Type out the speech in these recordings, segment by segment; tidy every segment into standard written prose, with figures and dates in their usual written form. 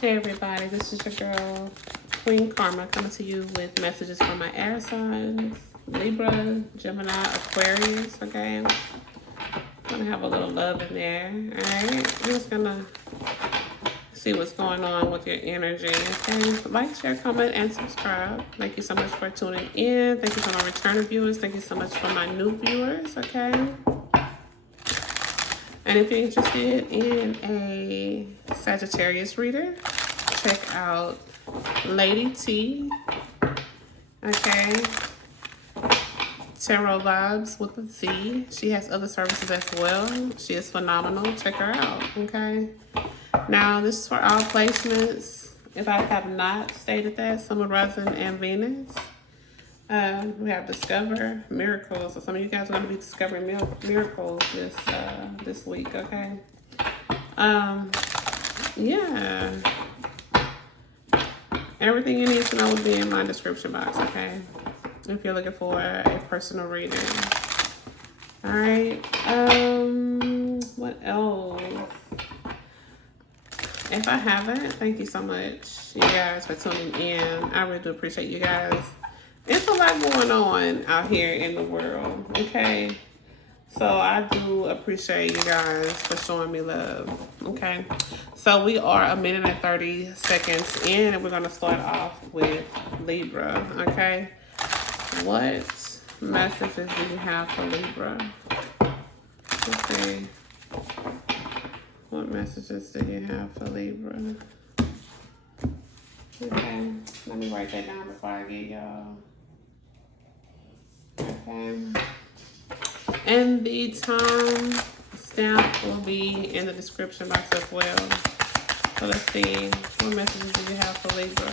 Hey everybody, this is your girl, Queen Karma, coming to you with messages from my air signs, Libra, Gemini, Aquarius, okay? Gonna have a little love in there, alright? I'm just gonna see what's going on with your energy, okay? Like, share, comment, and subscribe. Thank you so much for tuning in. Thank you for my returning viewers. Thank you so much for my new viewers, okay? And if you're interested in a Sagittarius reader, check out Lady T, okay? Tarot Vibes with a Z. She has other services as well. She is phenomenal. Check her out, okay? Now, this is for all placements. If I have not stated that, Sun, Rising, and Venus. We have Discover Miracles. So some of you guys are going to be discovering miracles this week, okay? Yeah. Everything you need to know will be in my description box, okay? If you're looking for a personal reading. Alright. What else? If I haven't, thank you so much, you guys, for tuning in. I really do appreciate you guys. It's a lot going on out here in the world, okay? So I do appreciate you guys for showing me love, okay? So we are a minute and 30 seconds in, and we're going to start off with Libra, okay? What messages do you have for Libra? Let's see. What messages do you have for Libra? Okay, let me write that down before I get y'all. Okay. And the time stamp will be in the description box as well. So let's see. What messages do you have for Libra?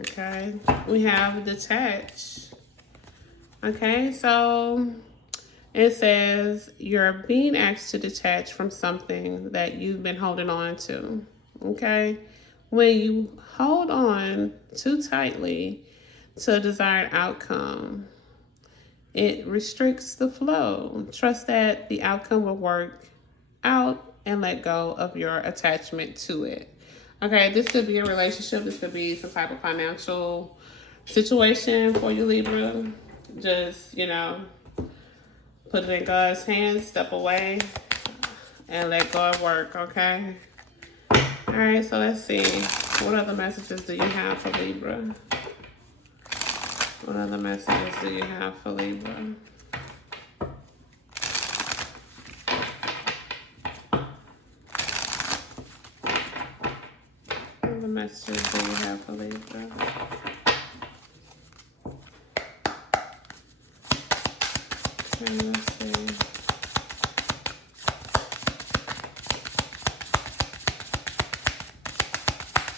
Okay. We have detach. Okay, so it says you're being asked to detach from something that you've been holding on to. Okay. When you hold on too tightly to a desired outcome, it restricts the flow. Trust that the outcome will work out and let go of your attachment to it. Okay, this could be a relationship. This could be some type of financial situation for you, Libra. Just, put it in God's hands, step away, and let God work, okay? All right, so let's see. What other messages do you have for Libra? What other messages do you have for Libra? What other messages do you have for Libra? Okay, let's see.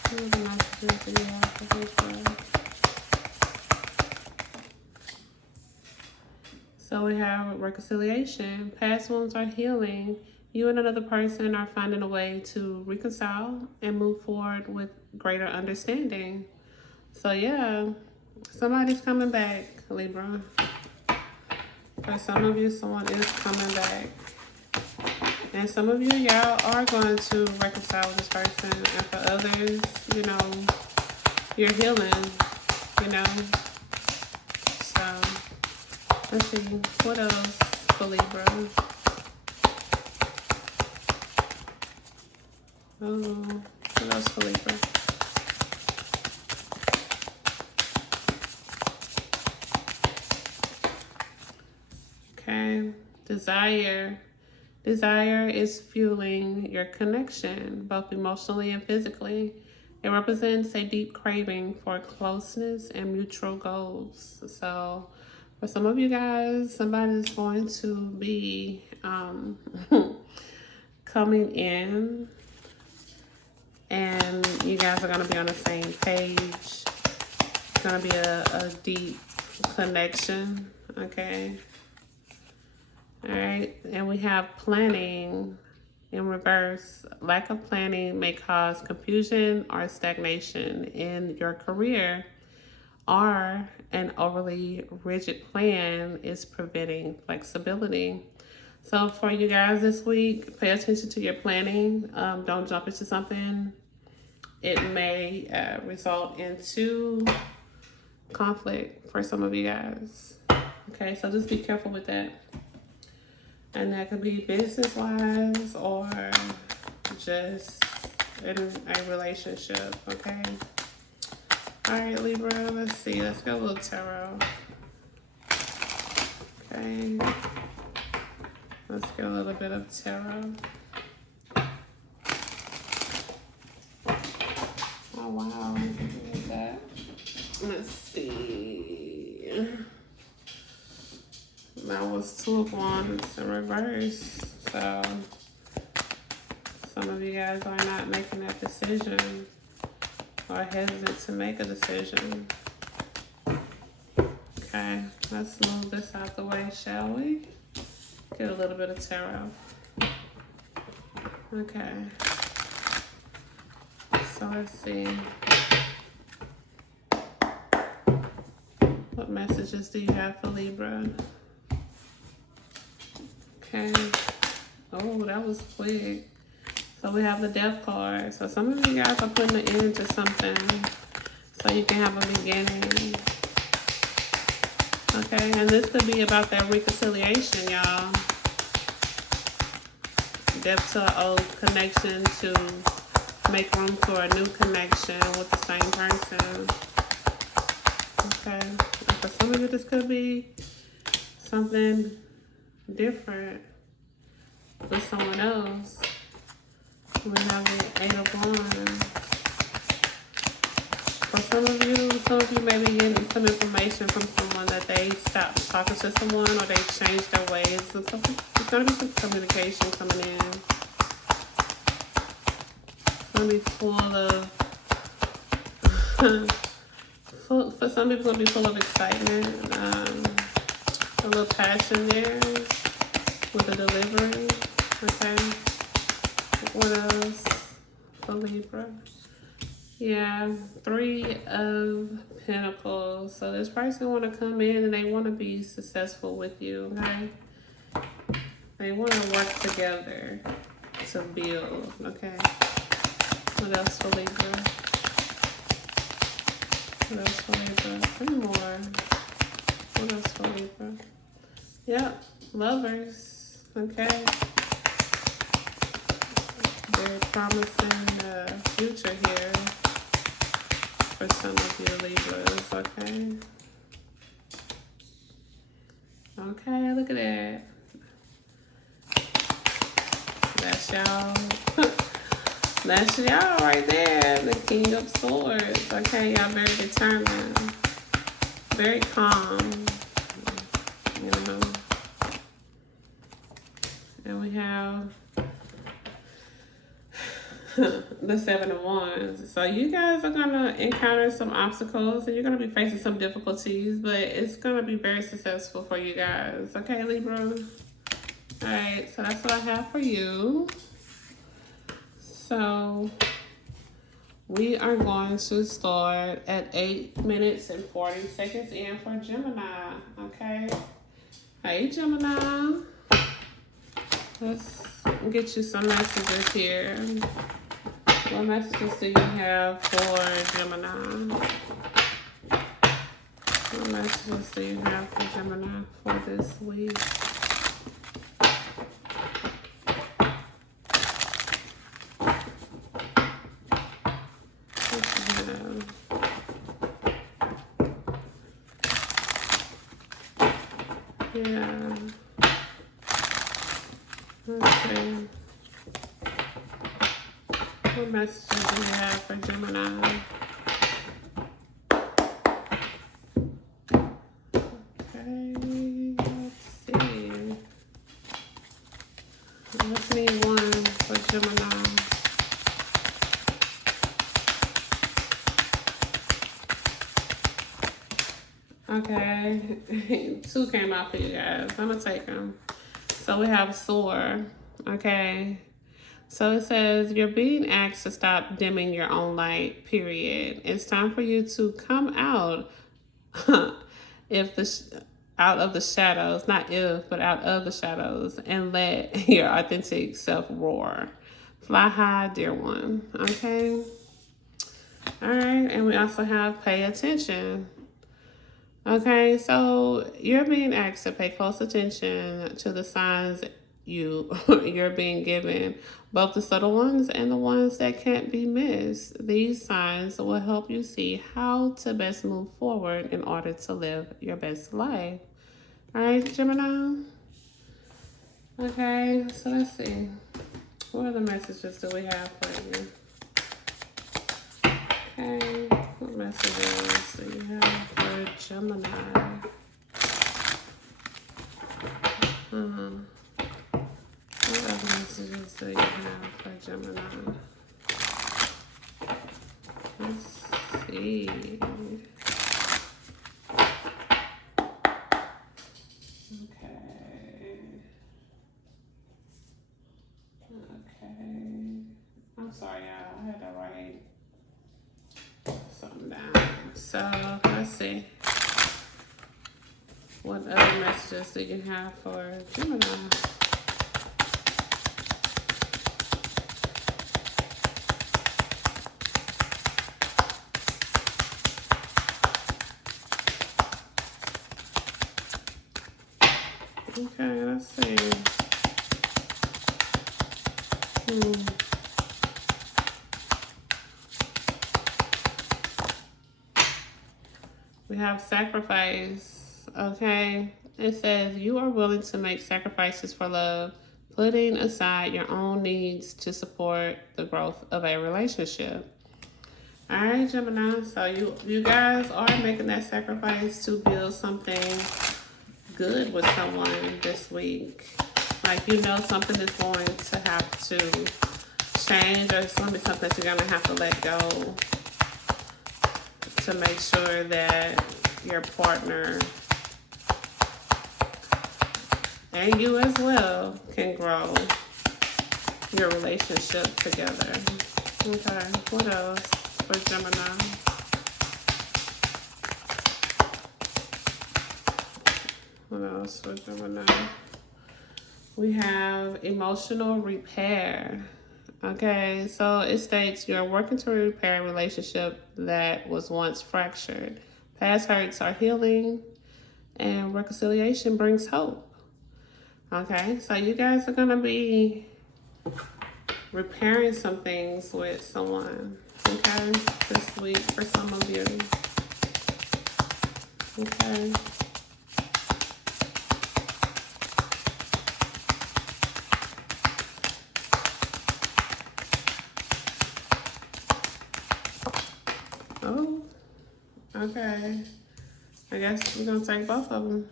What other messages do you have for Libra? So we have reconciliation. Past wounds are healing. You and another person are finding a way to reconcile and move forward with greater understanding. So yeah, somebody's coming back, Libra. For some of you, someone is coming back. And some of you, y'all are going to reconcile with this person. And for others, you're healing, So, let's see. What else for Libra? Oh, what else for Libra? Okay. Desire. Desire is fueling your connection, both emotionally and physically. It represents a deep craving for closeness and mutual goals. So, for some of you guys, somebody's going to be coming in, and you guys are going to be on the same page. It's going to be a deep connection, okay? All right, and we have planning in reverse. Lack of planning may cause confusion or stagnation in your career. or an overly rigid plan is preventing flexibility. So for you guys this week, pay attention to your planning. Don't jump into something. It may result into conflict for some of you guys. Okay, so just be careful with that. And that could be business-wise or just in a relationship, okay? All right, Libra, let's see. Let's go a little tarot. Okay. Let's get a little bit of tarot. Oh, wow. Look at that. Let's see. That was 2 of Wands in reverse. So some of you guys are not making that decision or hesitant to make a decision. Okay, let's move this out the way, shall we? Get a little bit of tarot. Okay. So let's see. What messages do you have for Libra? Okay. Oh, that was quick. So we have the Death card. So some of you guys are putting an end to something so you can have a beginning. Okay, and this could be about that reconciliation, y'all. Death to an old connection to make room for a new connection with the same person. Okay, and for some of you, this could be something different with someone else. We have the 8 of Wands. For some of you may be getting some information from someone that they stopped talking to someone or they changed their ways. So there's going to be some communication coming in. It's going to be full of, for some people, it's going to be full of excitement, a little passion there with the delivery. Okay. What else for Libra? Yeah, 3 of Pentacles. So this person want to come in and they want to be successful with you, okay? They want to work together to build, okay? What else for Libra? What else for Libra? 3 more. What else for Libra? Yep, Lovers, okay? Very promising future here for some of you Libras, okay? Okay, look at that. That's y'all. That's y'all right there, the King of Swords. Okay, y'all very determined, very calm, you know. And we have the 7 of Wands. So you guys are going to encounter some obstacles and you're going to be facing some difficulties, but it's going to be very successful for you guys. Okay, Libra? All right, so that's what I have for you. So we are going to start at 8 minutes and 40 seconds in for Gemini. Okay? Hey, Gemini. Let's get you some messages here. What messages do you have for Gemini? What messages do you have for Gemini for this week? Yeah. Let's see. What messages do you have for Gemini? Okay, let's see. Let's need one for Gemini. Okay, 2 came out for you guys. I'm gonna take them. So we have Soar. Okay. So it says, you're being asked to stop dimming your own light, period. It's time for you to come out out of the shadows, not if, but out of the shadows, and let your authentic self roar. Fly high, dear one. Okay. All right. And we also have pay attention. Okay. So you're being asked to pay close attention to the signs you're being given, both the subtle ones and the ones that can't be missed. These signs will help you see how to best move forward in order to live your best life. All right, Gemini. Okay, so let's see. What other messages do we have for you? Okay, what messages do you have for Gemini? What other messages do you have for Gemini? Let's see. Okay. I'm sorry, y'all. I had to write something down. So, let's see. What other messages do you have for Gemini? Okay, let's see. We have sacrifice, okay? It says you are willing to make sacrifices for love, putting aside your own needs to support the growth of a relationship. All right, Gemini, so you guys are making that sacrifice to build something good with someone this week. Like, you know, something is going to have to change, or it's going to be something that you're going to have to let go to make sure that your partner and you as well can grow your relationship together. Okay, what else for Gemini? What else for Gemini? We have emotional repair. Okay, so it states you're working to repair a relationship that was once fractured. Past hurts are healing, and reconciliation brings hope. Okay, so you guys are going to be repairing some things with someone, okay, this week for some of you. Okay. Oh, okay. I guess we're going to take both of them.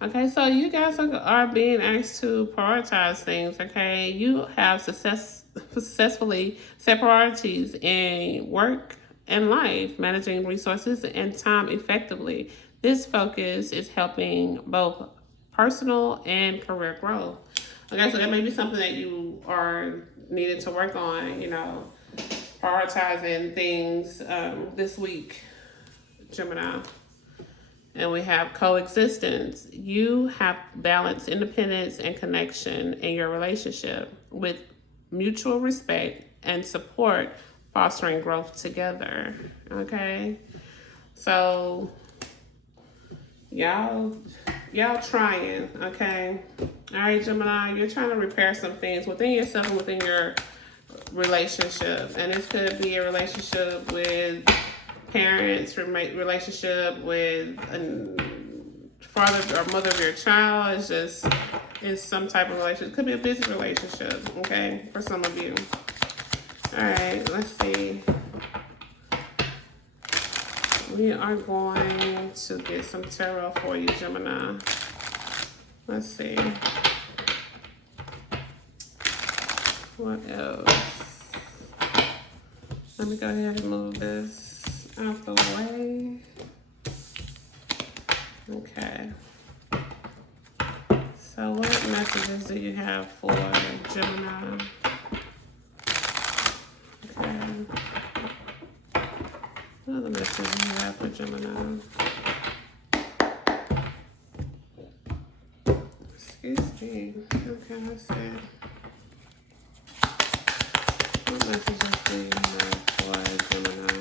Okay, so you guys are being asked to prioritize things, okay? You have successfully set priorities in work and life, managing resources and time effectively. This focus is helping both personal and career growth. Okay, so that may be something that you are needing to work on, you know, prioritizing things this week, Gemini. And we have coexistence. You have balance, independence, and connection in your relationship with mutual respect and support, fostering growth together. Okay? So y'all trying, okay? All right, Gemini, you're trying to repair some things within yourself and within your relationship. And this could be a relationship with parents, relationship with a father or mother of your child. It's some type of relationship. It could be a business relationship, okay, for some of you. All right, let's see. We are going to get some tarot for you, Gemini. Let's see. What else? Let me go ahead and move this out the way. Okay. So what messages do you have for Gemini? Okay. What other message do you have for Gemini? Excuse me. Okay, let's see. What messages do you have for Gemini?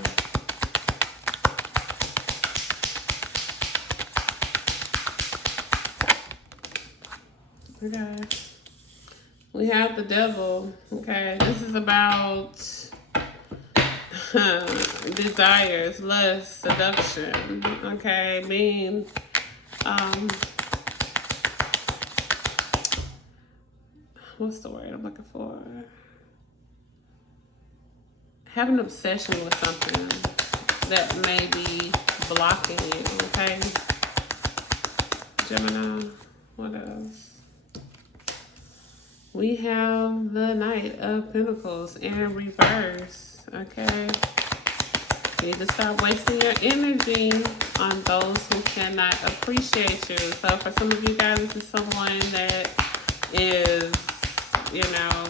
Okay. We have the devil. Okay. This is about desires, lust, seduction. Okay. Being, what's the word I'm looking for? Have an obsession with something that may be blocking you, okay? Gemini, what else? We have the Knight of Pentacles in reverse, okay? You need to stop wasting your energy on those who cannot appreciate you. So for some of you guys, this is someone that is, you know,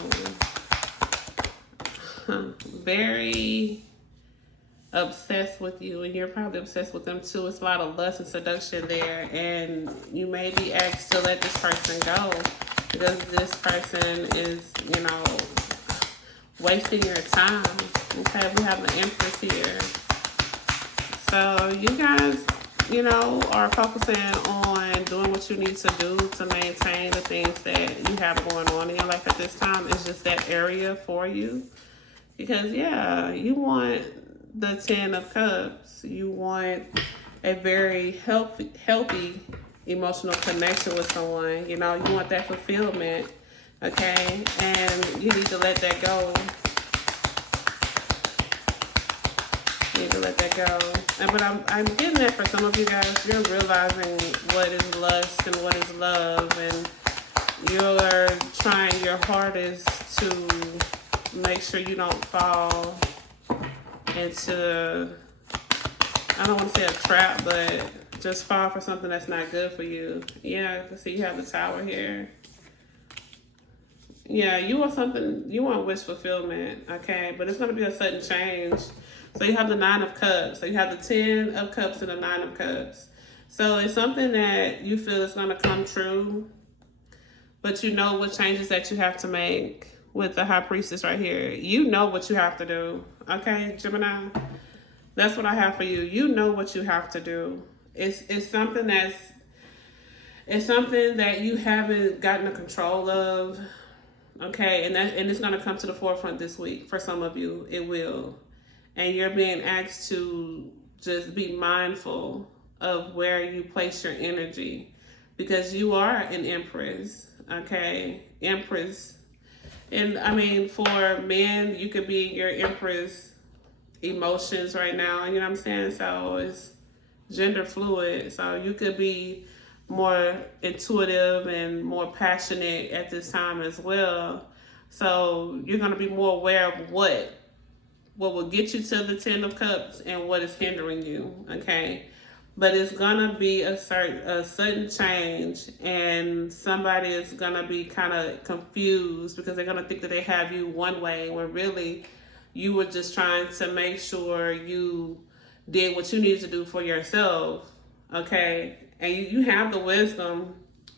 very obsessed with you, and you're probably obsessed with them too. It's a lot of lust and seduction there, and you may be asked to let this person go because this person is, you know, wasting your time. Okay, we have an Empress here. So you guys, you know, are focusing on doing what you need to do to maintain the things that you have going on in your life at this time. It's just that area for you. Because, yeah, you want the 10 of Cups. You want a very healthy emotional connection with someone. You know, you want that fulfillment, okay? And you need to let that go. You need to let that go. But I'm getting that for some of you guys. You're realizing what is lust and what is love. And you're trying your hardest to make sure you don't fall into, I don't want to say a trap, but just fall for something that's not good for you. Yeah, see, you have the Tower here. Yeah, you want something, you want wish fulfillment, okay? But it's going to be a sudden change. So you have the 9 of Cups. So you have the 10 of Cups and the 9 of Cups. So it's something that you feel is going to come true, but you know what changes that you have to make. With the High Priestess right here, you know what you have to do, okay, Gemini? That's what I have for you. You know what you have to do. It's something that you haven't gotten the control of, okay? And it's gonna come to the forefront this week for some of you. It will, and you're being asked to just be mindful of where you place your energy, because you are an Empress, okay? Empress. And I mean, for men, you could be your Empress emotions right now. You know what I'm saying? So it's gender fluid. So you could be more intuitive and more passionate at this time as well. So you're going to be more aware of what will get you to the 10 of Cups and what is hindering you. Okay. But it's gonna be a sudden change, and somebody is gonna be kind of confused because they're gonna think that they have you one way when really you were just trying to make sure you did what you needed to do for yourself, okay? And you have the wisdom,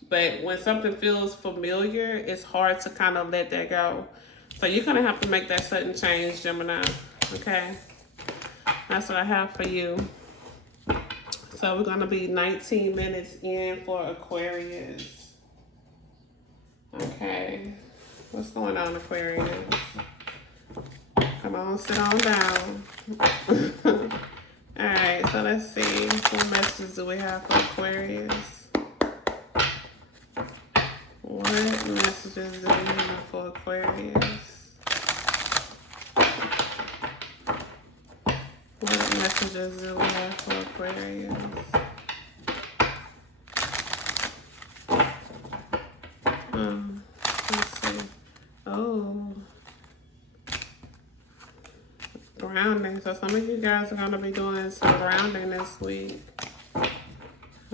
but when something feels familiar, it's hard to kind of let that go. So you're gonna have to make that sudden change, Gemini, okay? That's what I have for you. So we're going to be 19 minutes in for Aquarius. Okay. What's going on, Aquarius? Come on, sit on down. All right, so let's see. What messages do we have for Aquarius? What messages do we have for Aquarius? What messages do we have for Aquarius? Let's see. Oh. Grounding. So some of you guys are going to be doing some grounding this week.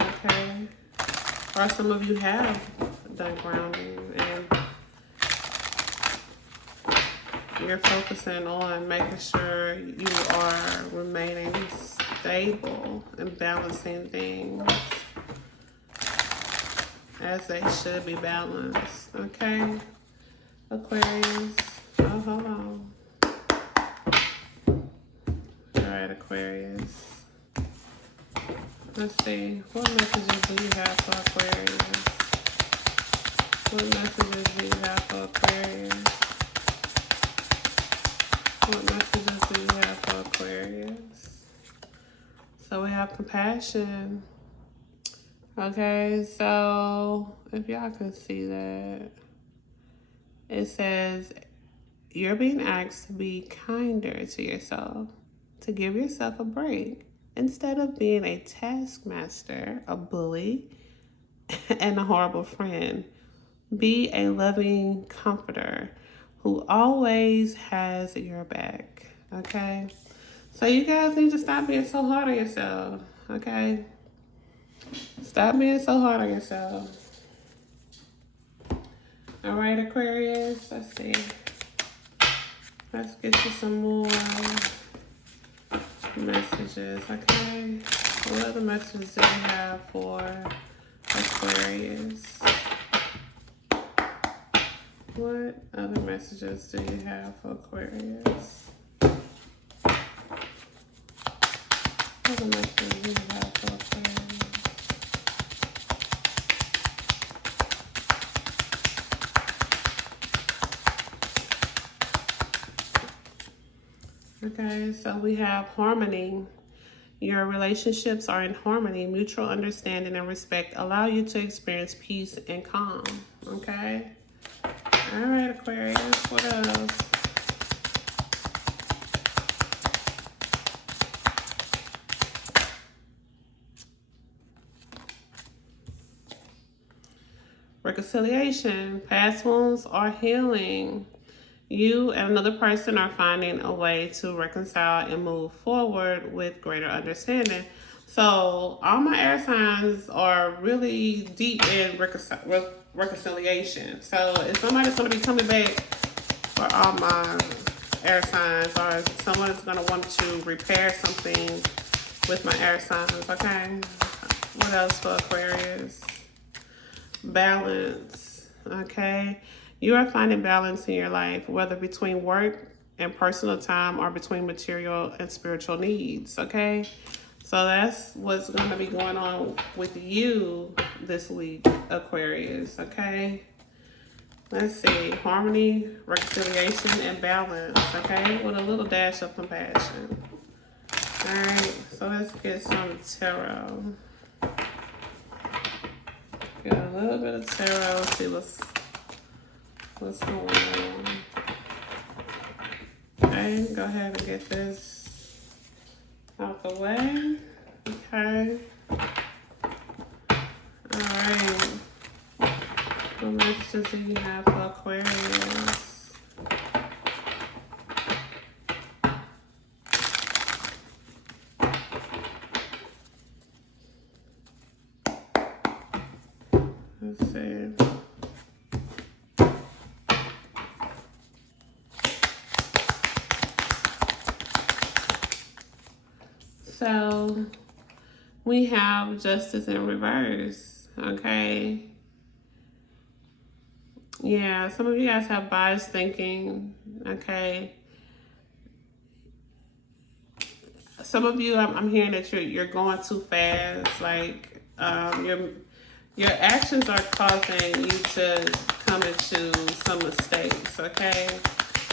Okay. Or some of you have done grounding. And you're focusing on making sure you are remaining stable and balancing things as they should be balanced. Okay, Aquarius. Oh, hold on. All right, Aquarius. Let's see. What messages do you have for Aquarius? What messages do you have for Aquarius? What messages do you have for Aquarius? So we have compassion. Okay, so if y'all can see that, it says you're being asked to be kinder to yourself, to give yourself a break instead of being a taskmaster, a bully, and a horrible friend. Be a loving comforter who always has your back. Okay? So you guys need to stop being so hard on yourself. Okay? Stop being so hard on yourself. All right, Aquarius. Let's see. Let's get you some more messages. Okay? What other messages do you have for Aquarius? What other messages do you have for Aquarius? What other messages do you have for Aquarius? Okay, so we have harmony. Your relationships are in harmony. Mutual understanding and respect allow you to experience peace and calm. Okay? All right, Aquarius, what else? Reconciliation. Past wounds are healing. You and another person are finding a way to reconcile and move forward with greater understanding. So all my air signs are really deep in reconciliation. So if somebody's going to be coming back for all my air signs, or someone's going to want to repair something with my air signs, okay? What else for Aquarius? Balance, okay? You are finding balance in your life, whether between work and personal time or between material and spiritual needs, okay? So that's what's going to be going on with you this week, Aquarius, okay? Let's see. Harmony, reconciliation, and balance, okay? With a little dash of compassion. All right, so let's get some tarot. Get a little bit of tarot, see what's going on. Okay, go ahead and get this out the way. Okay. All right. What messages do you have for Aquarius? Let's see. So we have justice in reverse, okay? Yeah, some of you guys have biased thinking, okay? Some of you, I'm hearing that you're going too fast. Like your actions are causing you to come into some mistakes, okay?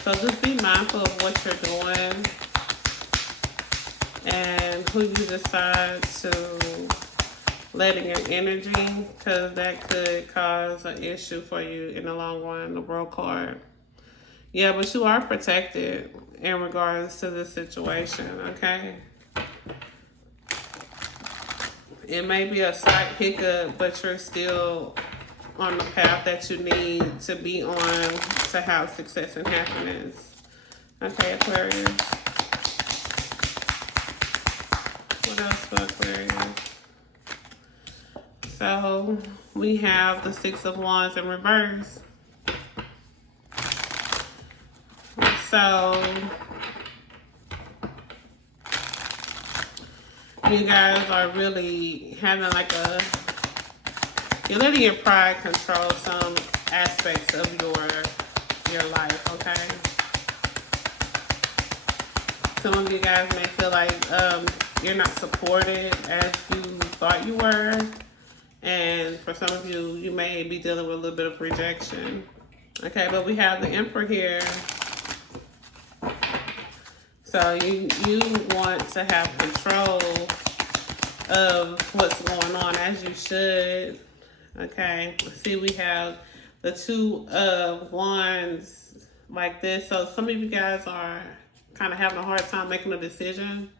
So just be mindful of what you're doing and who you decide to let in your energy, because that could cause an issue for you in the long run, the World card. Yeah, but you are protected in regards to this situation, okay? It may be a slight hiccup, but you're still on the path that you need to be on to have success and happiness. Okay, Aquarius. What else for Aquarius? So we have the Six of Wands in reverse. Let's So you guys are really having like you're letting your pride control some aspects of your life, okay? Some of you guys may feel like you're not supported as you thought you were. And for some of you, you may be dealing with a little bit of rejection. Okay, but we have the Emperor here. So you want to have control of what's going on, as you should. Okay, see, we have the Two of Wands like this. So some of you guys are kind of having a hard time making a decision.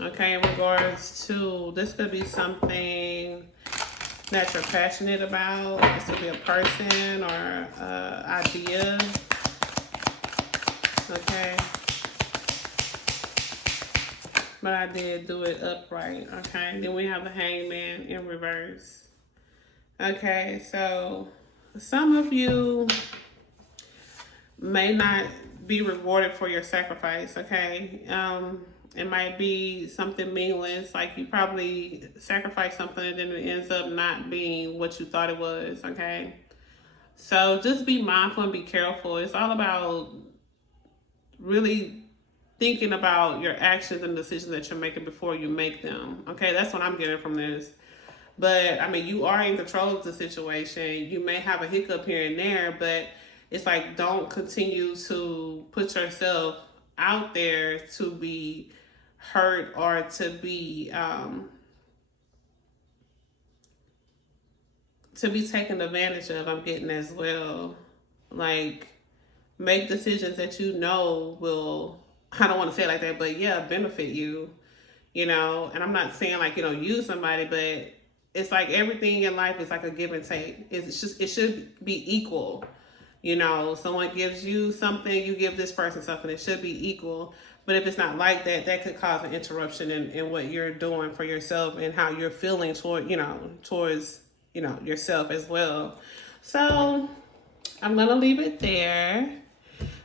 Okay, in regards to, this could be something that you're passionate about. This could be a person or idea. Okay. But I did do it upright. Okay. Then we have the Hangman in reverse. Okay, so some of you may not be rewarded for your sacrifice, okay? It might be something meaningless, like you probably sacrificed something and then it ends up not being what you thought it was, okay? So just be mindful and be careful. It's all about really thinking about your actions and decisions that you're making before you make them, okay? That's what I'm getting from this. But, I mean, you are in control of the situation. You may have a hiccup here and there, but it's like, don't continue to put yourself out there to be hurt or to be taken advantage of. I'm getting as well. Like, make decisions that you know will, I don't want to say it like that, but yeah, benefit you, you know. And I'm not saying like, you know, use somebody, but it's like everything in life is like a give and take. It should be equal. You know, someone gives you something, you give this person something. It should be equal. But if it's not like that, that could cause an interruption in what you're doing for yourself and how you're feeling towards yourself as well. So I'm going to leave it there.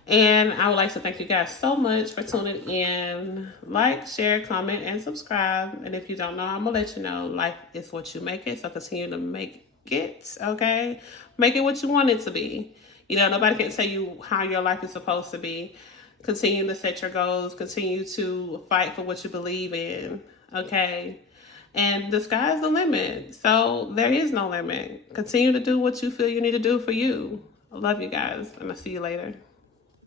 And I would like to thank you guys so much for tuning in. Like, share, comment, and subscribe. And if you don't know, I'm going to let you know life is what you make it. So continue to make it, okay? Make it what you want it to be. You know, nobody can tell you how your life is supposed to be. Continue to set your goals. Continue to fight for what you believe in, okay? And the sky's the limit. So there is no limit. Continue to do what you feel you need to do for you. I love you guys, and I'll see you later.